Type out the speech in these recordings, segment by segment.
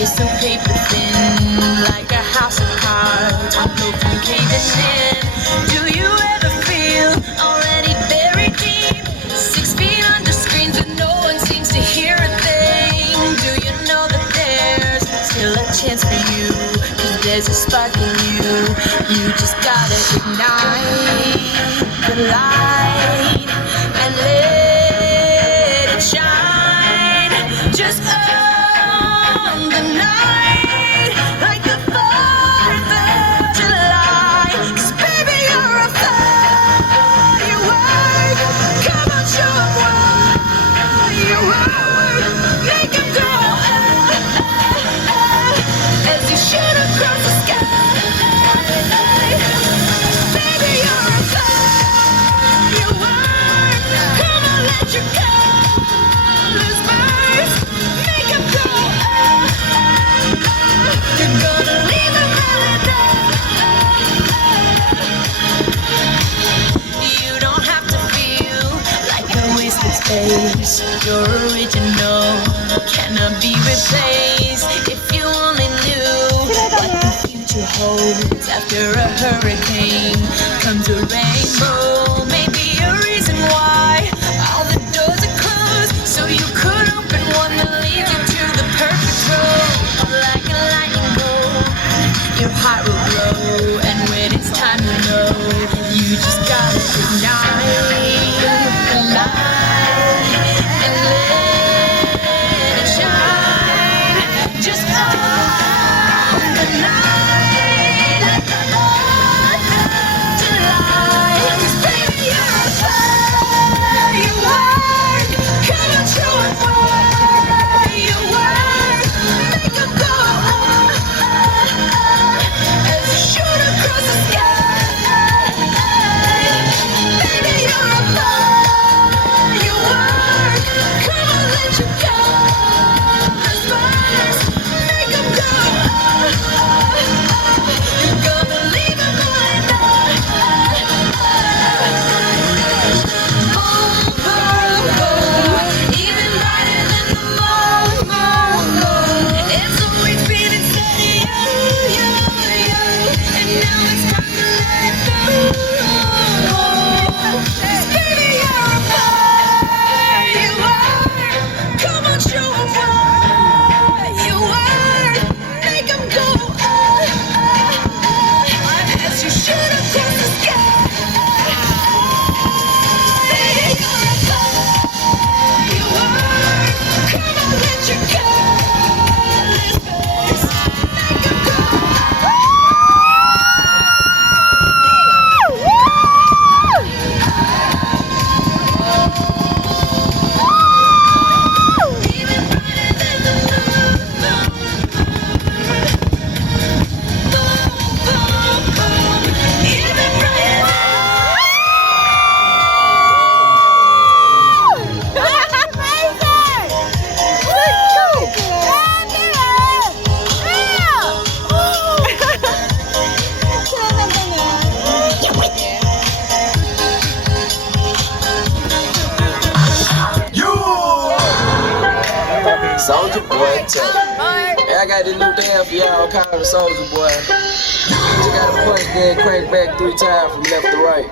You're so paper thin, like a house of cards. I'm broken caving in. Do you ever feel already buried deep? 6 feet under screens and no one seems to hear a thing. Do you know that there's still a chance for you? 'Cause there's a spark in you. You just gotta ignite the light and let it shine. Just on the night, like the 4th of July. 'Cause baby, you're a firework. Come on, show 'em what you are. Make 'em go as you shoot across the sky. Baby, you're a firework. Come on, let your colors burst. Make 'em go You're gonna leave 'em You don't have to feel like a wasted space. You're original, cannot be replaced. If you only knew what the future holds. After a hurricane comes a rainbow. Maybe a reason why all the doors are closed, so you could open one that leads you to the perfect road. Like a lightning bolt, your heart will glow, and when it's time to know, you just gotta ignite the light and let it shine. Just on the night, like the 4th of July. 'Cause baby, you're a firework. Come on, show 'em what you work. Make 'em go as you shoot across the sky. Baby, you're a firework. Come on, let your colors burst. Make 'em go You're gonna leave 'em all Boom, boom, boom. Even brighter than the moon, moon, moon. It's always been steady, you. And now it's time to let it go. 'Cause baby, you're a firework. Come on, show 'em what you work. Make 'em go as you shoot across the sky. Baby, you're a firework. Come on, let your colors burst. Make 'em go even brighter than the moon. Boom, boom, boom. Even brighter Soldier boy, tell me. Hey, I got this new dance for y'all called the Soldier Boy. You gotta punch, then crank back 3 times from left to right.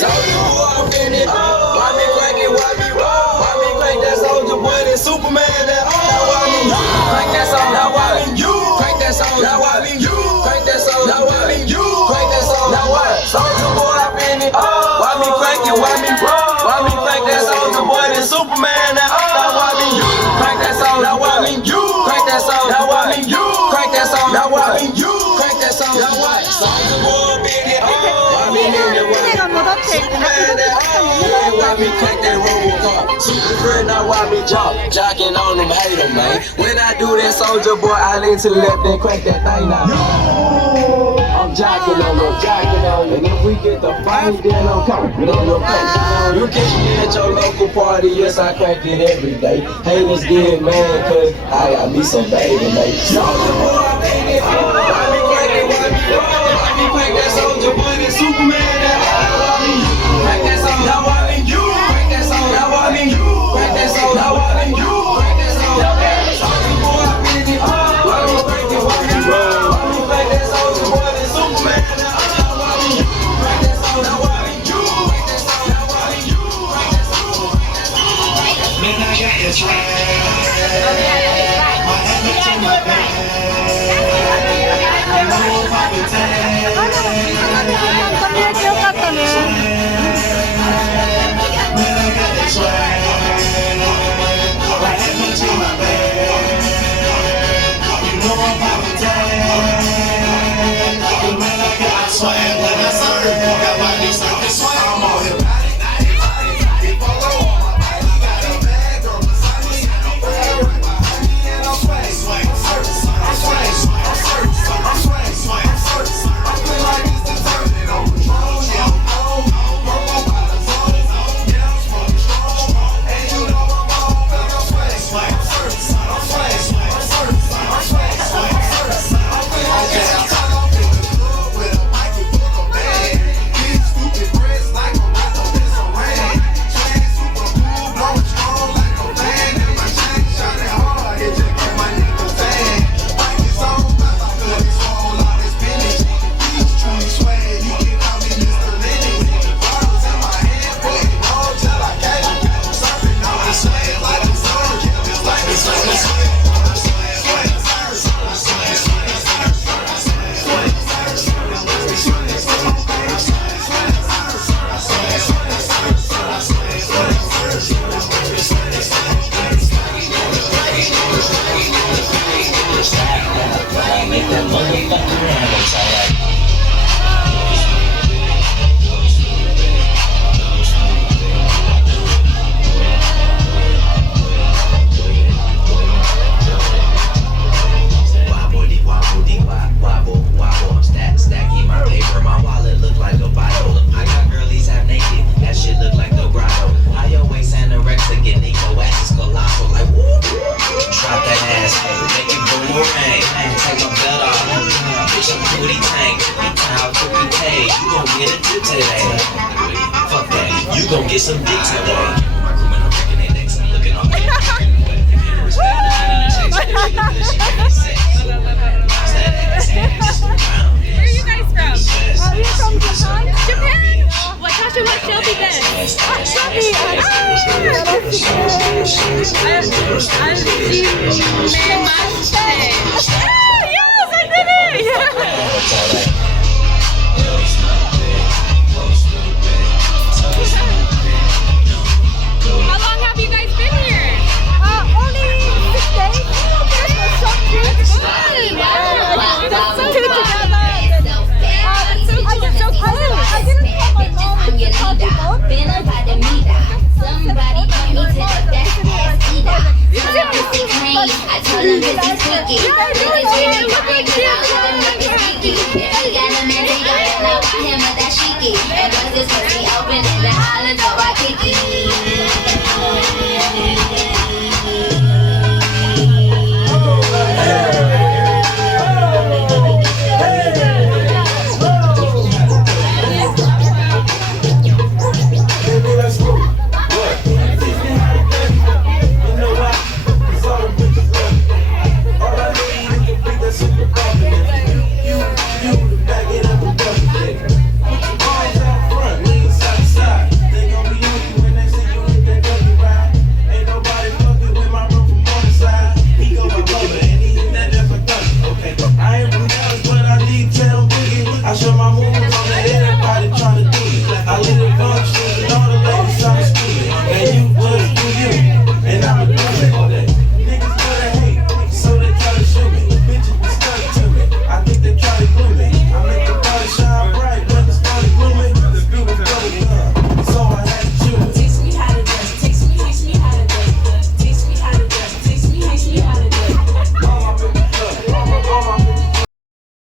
Soldier boy, I'm in it. Why me crank it, why me roll? Why me crank that Soldier Boy, that Superman, that now why me you? Crank that Soldier, now why me you? Crank that Soldier, now why me you? Crank that Soldier, now why me you? Crank that Soldier, now what? Soldier boy, I'm in it. Why me crank it, why me roll? Why me crank that Soldier Boy, that Superman, that now why me you? Crank that Soldier, now why me you? Crank that Soldier, now why me you? Crank that Soldier, now why me you? Crank that Soldier, now what? Soldier boy, I'm in it. Why me in it? Superman, that why me crank that Robocop? Super friend, now why me jump? Jocking on them, hate them, man. When I do that Soldier Boy, I lean to the left and crank that thing now. I'm jocking on them, and if we get the fight, then I'm coming. You catch me at your local party, yes, I crank it every day. Haters get mad, cause I got me some baby, mate. Soldier boy, I made it. Why me crank it, why me roll? Why me crank that Soldier Boy, that Superman, that why me you? Crank that Soldier, now why me you? Crank that Soldier, now why me you? Crank that Soldier, now why me you? Crank that I told him this is freaky. Niggas really fucking out with them